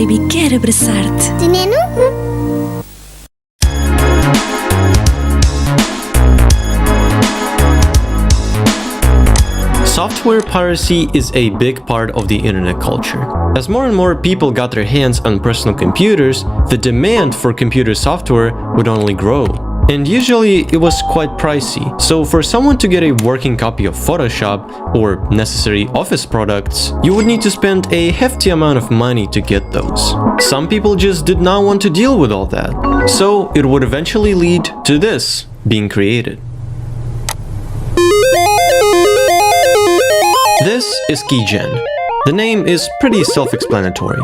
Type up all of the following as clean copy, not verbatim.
baby quer abraçar-te. Software piracy is a big part of the internet culture. As more and more people got their hands on personal computers, the demand for computer software would only grow. And usually it was quite pricey, so for someone to get a working copy of Photoshop or necessary office products, you would need to spend a hefty amount of money to get those. Some people just did not want to deal with all that, so it would eventually lead to this being created. This is KeyGen. The name is pretty self-explanatory.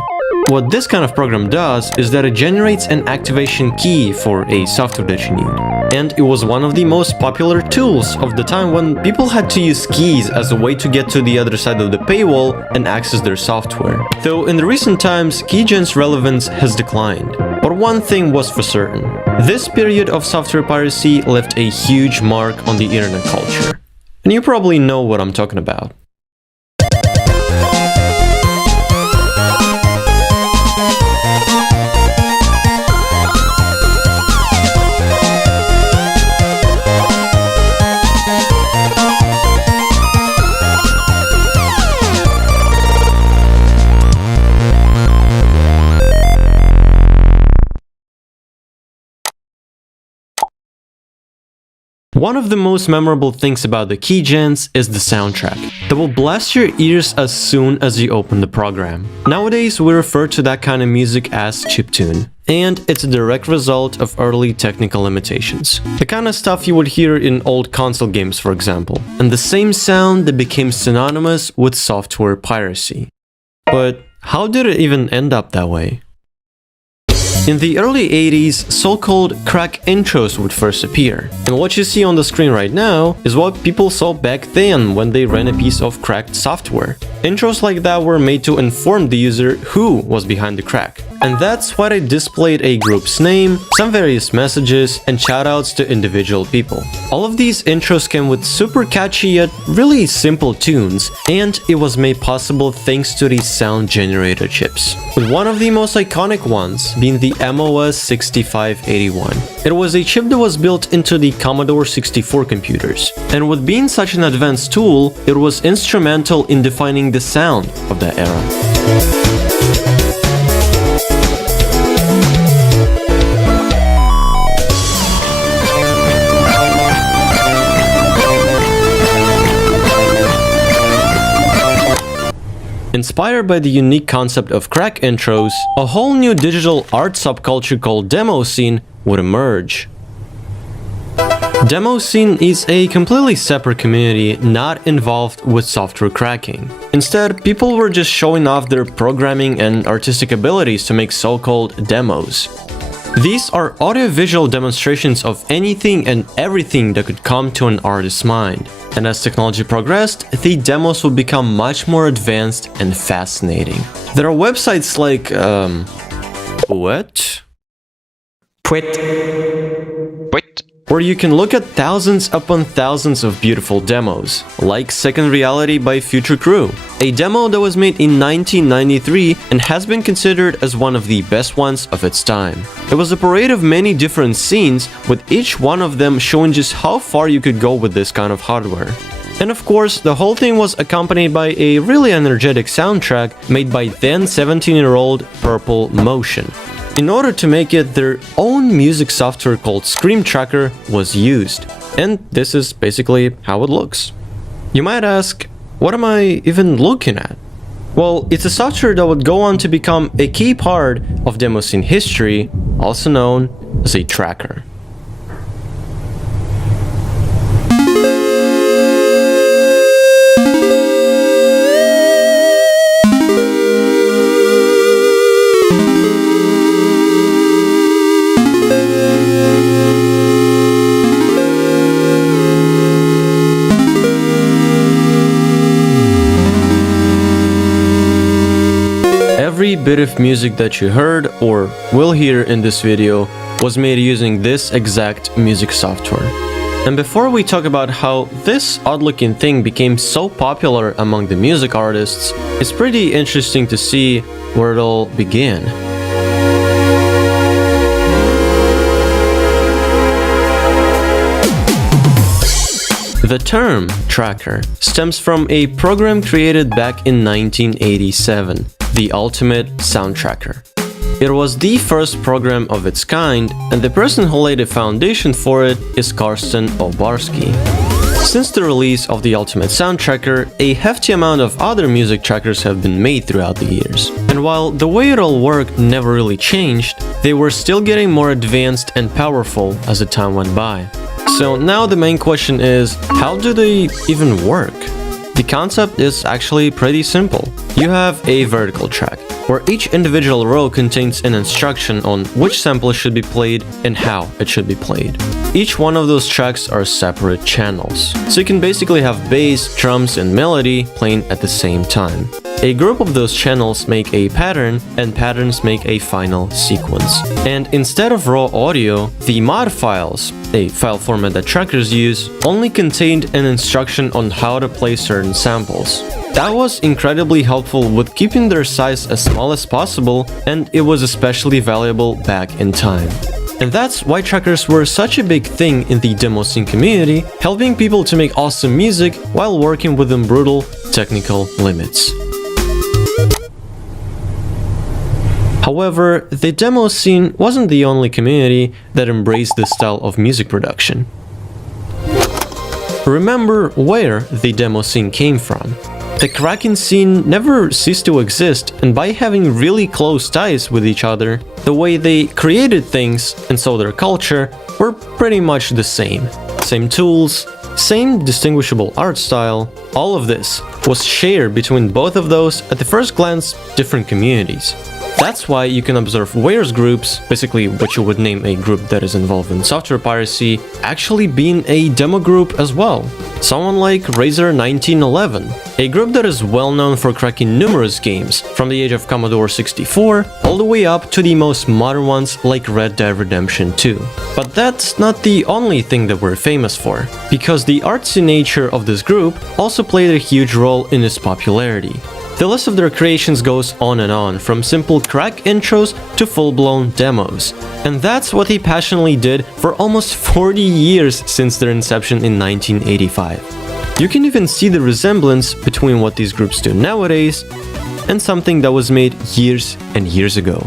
What this kind of program does is that it generates an activation key for a software that you need. And it was one of the most popular tools of the time when people had to use keys as a way to get to the other side of the paywall and access their software. Though in the recent times, KeyGen's relevance has declined. But one thing was for certain. This period of software piracy left a huge mark on the internet culture. And you probably know what I'm talking about. One of the most memorable things about the KeyGens is the soundtrack that will blast your ears as soon as you open the program. Nowadays, we refer to that kind of music as chiptune, and it's a direct result of early technical limitations. The kind of stuff you would hear in old console games, for example, and the same sound that became synonymous with software piracy. But how did it even end up that way? In the early 80s, so-called crack intros would first appear. And what you see on the screen right now is what people saw back then when they ran a piece of cracked software. Intros like that were made to inform the user who was behind the crack. And that's why they displayed a group's name, some various messages, and shoutouts to individual people. All of these intros came with super catchy yet really simple tunes, and it was made possible thanks to these sound generator chips, with one of the most iconic ones being the MOS 6581. It was a chip that was built into the Commodore 64 computers, and with being such an advanced tool, it was instrumental in defining the sound of that era. Inspired by the unique concept of crack intros, a whole new digital art subculture called demo scene would emerge. Demo scene is a completely separate community not involved with software cracking. Instead, people were just showing off their programming and artistic abilities to make so-called demos. These are audiovisual demonstrations of anything and everything that could come to an artist's mind. And as technology progressed, the demos would become much more advanced and fascinating. There are websites like, what? Where you can look at thousands upon thousands of beautiful demos, like Second Reality by Future Crew, a demo that was made in 1993 and has been considered as one of the best ones of its time. It was a parade of many different scenes, with each one of them showing just how far you could go with this kind of hardware. And of course, the whole thing was accompanied by a really energetic soundtrack made by then 17-year-old Purple Motion. In order to make it, their own music software called Scream Tracker was used. And this is basically how it looks. You might ask, what am I even looking at? Well, it's a software that would go on to become a key part of demo scene history, also known as a tracker. Every bit of music that you heard or will hear in this video was made using this exact music software. And before we talk about how this odd-looking thing became so popular among the music artists, it's pretty interesting to see where it all began. The term tracker stems from a program created back in 1987, the Ultimate Sound Tracker. It was the first program of its kind, and the person who laid the foundation for it is Karsten Obarski. Since the release of the Ultimate Sound Tracker, a hefty amount of other music trackers have been made throughout the years. And while the way it all worked never really changed, they were still getting more advanced and powerful as the time went by. So now the main question is, how do they even work? The concept is actually pretty simple. You have a vertical track, where each individual row contains an instruction on which sample should be played and how it should be played. Each one of those tracks are separate channels, so you can basically have bass, drums, and melody playing at the same time. A group of those channels make a pattern, and patterns make a final sequence. And instead of raw audio, the mod files, a file format that trackers use, only contained an instruction on how to play certain samples. That was incredibly helpful with keeping their size as small as possible, and it was especially valuable back in time. And that's why trackers were such a big thing in the demo scene community, helping people to make awesome music while working within brutal technical limits. However, the demo scene wasn't the only community that embraced this style of music production. Remember where the demo scene came from. The cracking scene never ceased to exist, and by having really close ties with each other, the way they created things and saw their culture were pretty much the same. Same tools, same distinguishable art style, all of this was shared between both of those at the first glance different communities. That's why you can observe Where's groups, basically what you would name a group that is involved in software piracy, actually being a demo group as well. Someone like Razer 1911, a group that is well known for cracking numerous games, from the age of Commodore 64 all the way up to the most modern ones like Red Dead Redemption 2. But that's not the only thing that we're famous for, because the artsy nature of this group also played a huge role in its popularity. The list of their creations goes on, from simple crack intros to full-blown demos. And that's what they passionately did for almost 40 years since their inception in 1985. You can even see the resemblance between what these groups do nowadays and something that was made years and years ago.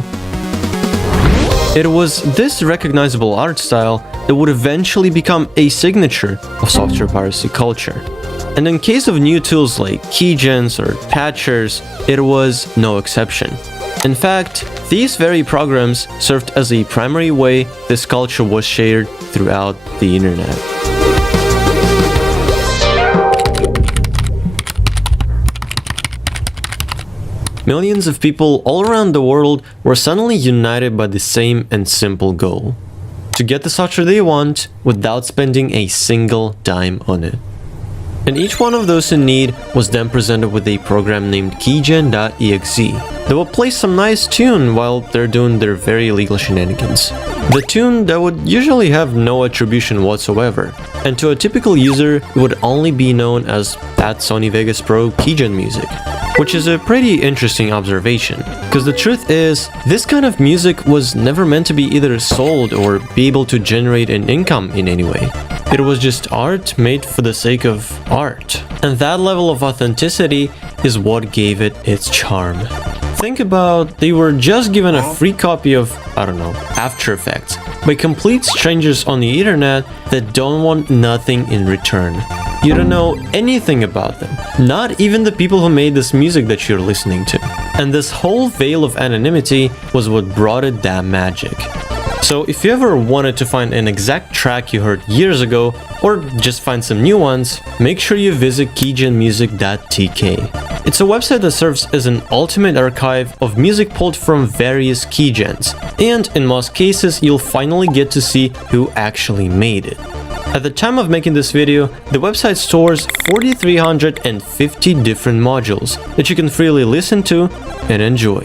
It was this recognizable art style that would eventually become a signature of software piracy culture. And in case of new tools like keygens or patchers, it was no exception. In fact, these very programs served as a primary way this culture was shared throughout the internet. Millions of people all around the world were suddenly united by the same and simple goal: to get the software they want without spending a single dime on it. And each one of those in need was then presented with a program named keygen.exe that will play some nice tune while they're doing their very illegal shenanigans. The tune that would usually have no attribution whatsoever, and to a typical user it would only be known as that Sony Vegas Pro keygen music. Which is a pretty interesting observation, because the truth is, this kind of music was never meant to be either sold or be able to generate an income in any way. It was just art made for the sake of art. And that level of authenticity is what gave it its charm. Think about, they were just given a free copy of, I don't know, After Effects by complete strangers on the internet that don't want nothing in return. You don't know anything about them, not even the people who made this music that you're listening to. And this whole veil of anonymity was what brought it that magic. So if you ever wanted to find an exact track you heard years ago, or just find some new ones, make sure you visit keygenmusic.tk. It's a website that serves as an ultimate archive of music pulled from various keygens, and in most cases you'll finally get to see who actually made it. At the time of making this video, the website stores 4,350 different modules that you can freely listen to and enjoy.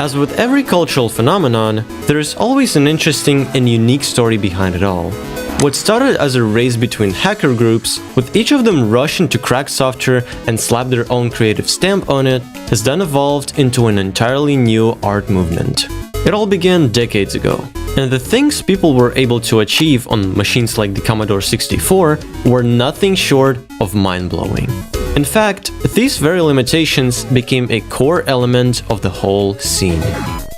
As As with every cultural phenomenon, there is always an interesting and unique story behind it all. What started as a race between hacker groups, with each of them rushing to crack software and slap their own creative stamp on it, has then evolved into an entirely new art movement. It all began decades ago, and the things people were able to achieve on machines like the Commodore 64 were nothing short of mind-blowing. In fact, these very limitations became a core element of the whole scene.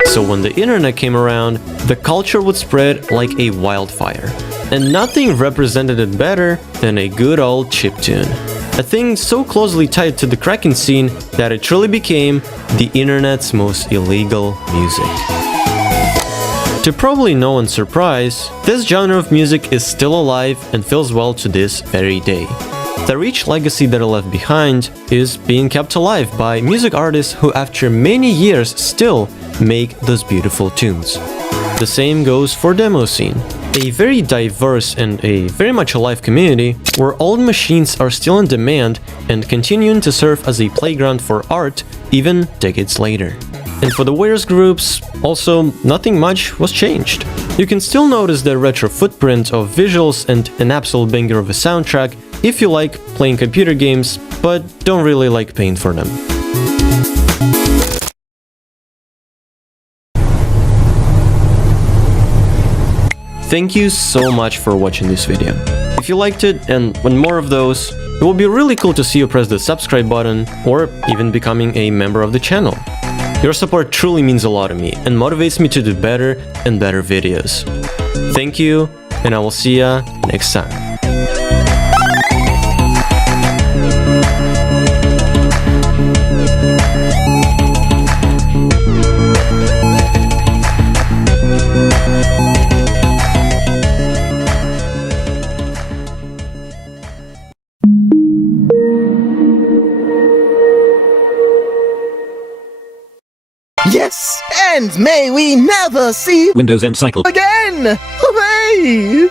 So when the internet came around, the culture would spread like a wildfire. And nothing represented it better than a good old chiptune. A thing so closely tied to the cracking scene that it truly became the internet's most illegal music. To probably no one's surprise, this genre of music is still alive and feels well to this very day. The rich legacy that it left behind is being kept alive by music artists who after many years still make those beautiful tunes. The same goes for demo scene, a very diverse and a very much alive community where old machines are still in demand and continuing to serve as a playground for art even decades later. And for the Wares groups, also nothing much was changed. You can still notice the retro footprint of visuals and an absolute banger of a soundtrack if you like playing computer games, but don't really like paying for them. Thank you so much for watching this video. If you liked it and want more of those, it would be really cool to see you press the subscribe button or even becoming a member of the channel. Your support truly means a lot to me and motivates me to do better and better videos. Thank you, and I will see ya next time. Yes, and may we never see Windows End cycle again! Hooray!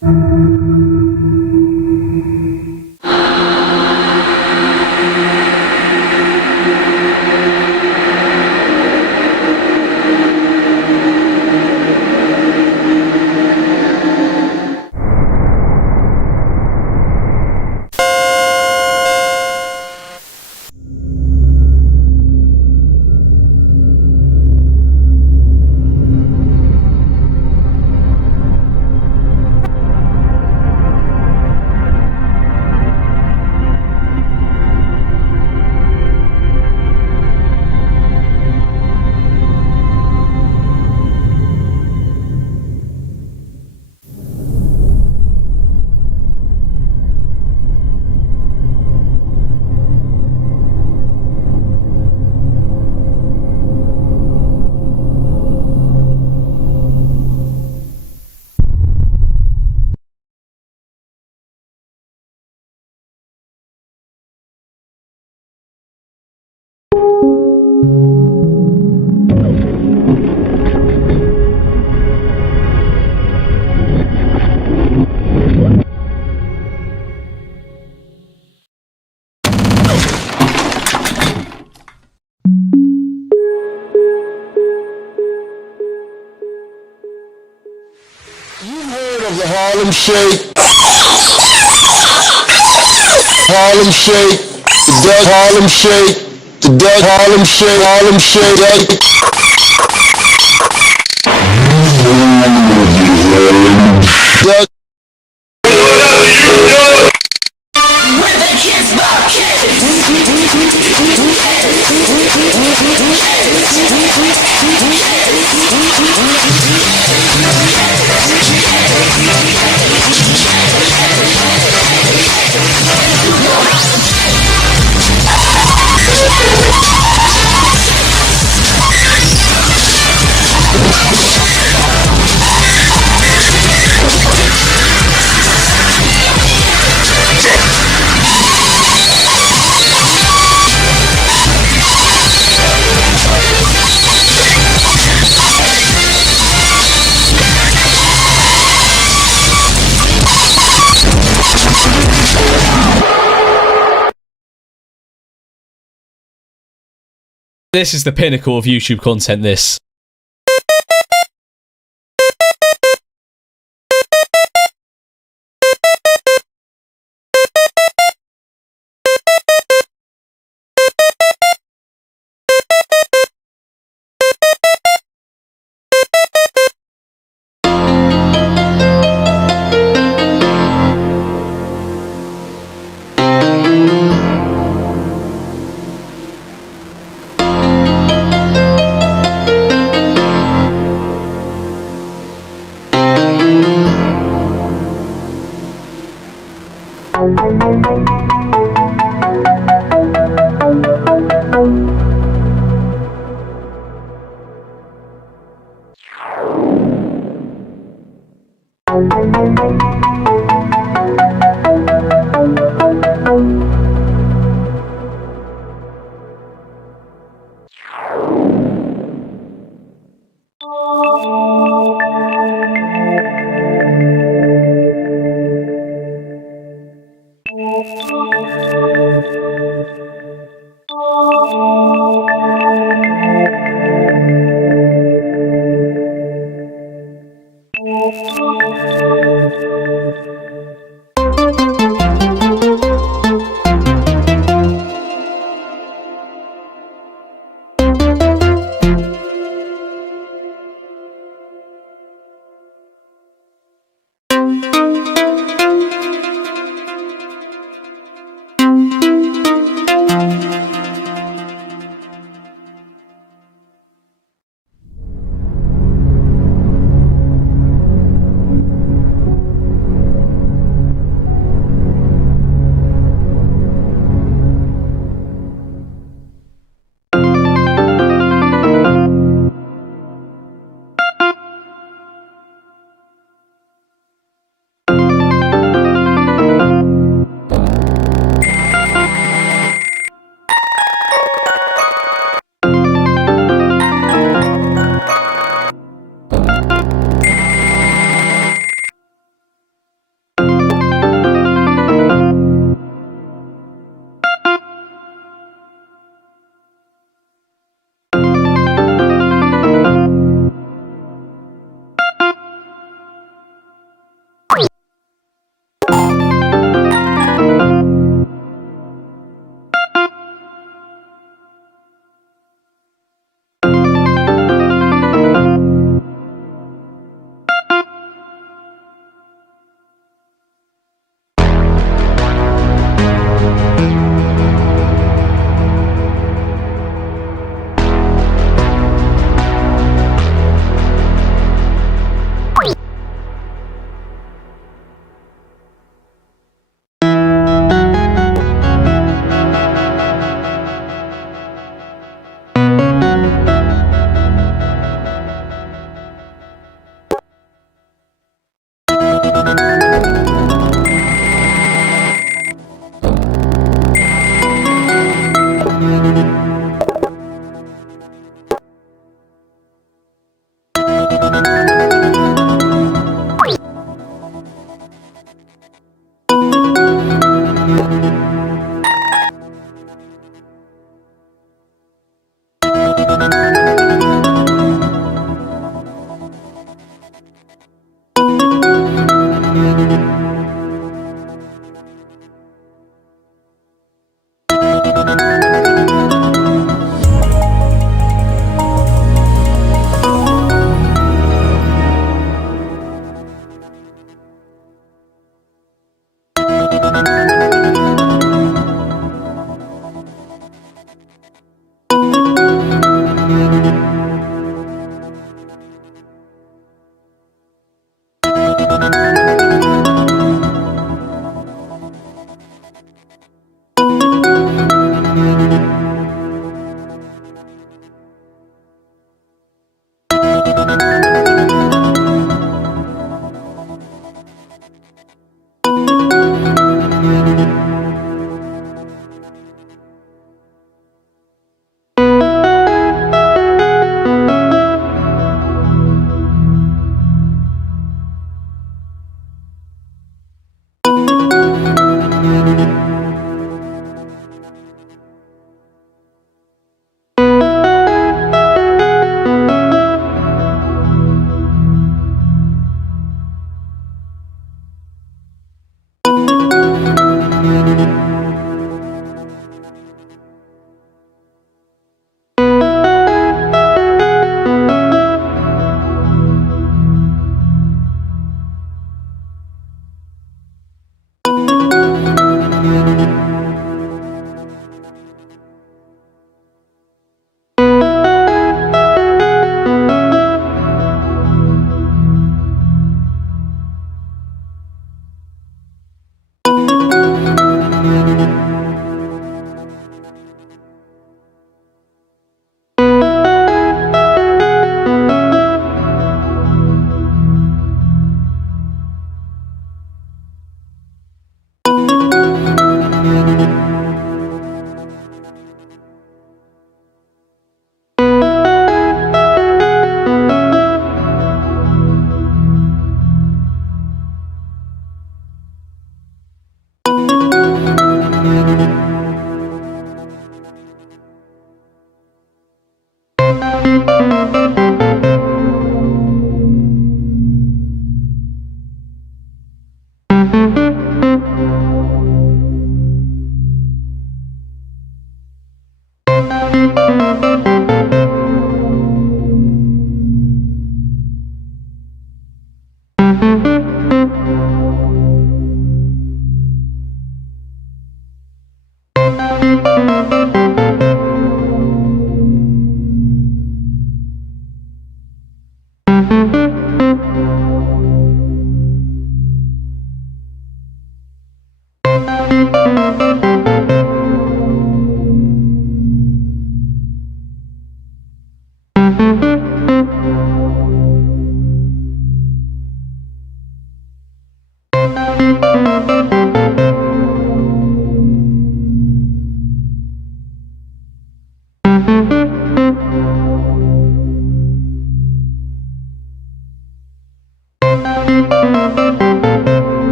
Of the Harlem Shake, Harlem Shake, the Dutch Harlem Shake, the Dutch Harlem Shake, Harlem Shake, Dutch. When the kids buck This is the pinnacle of YouTube content, this.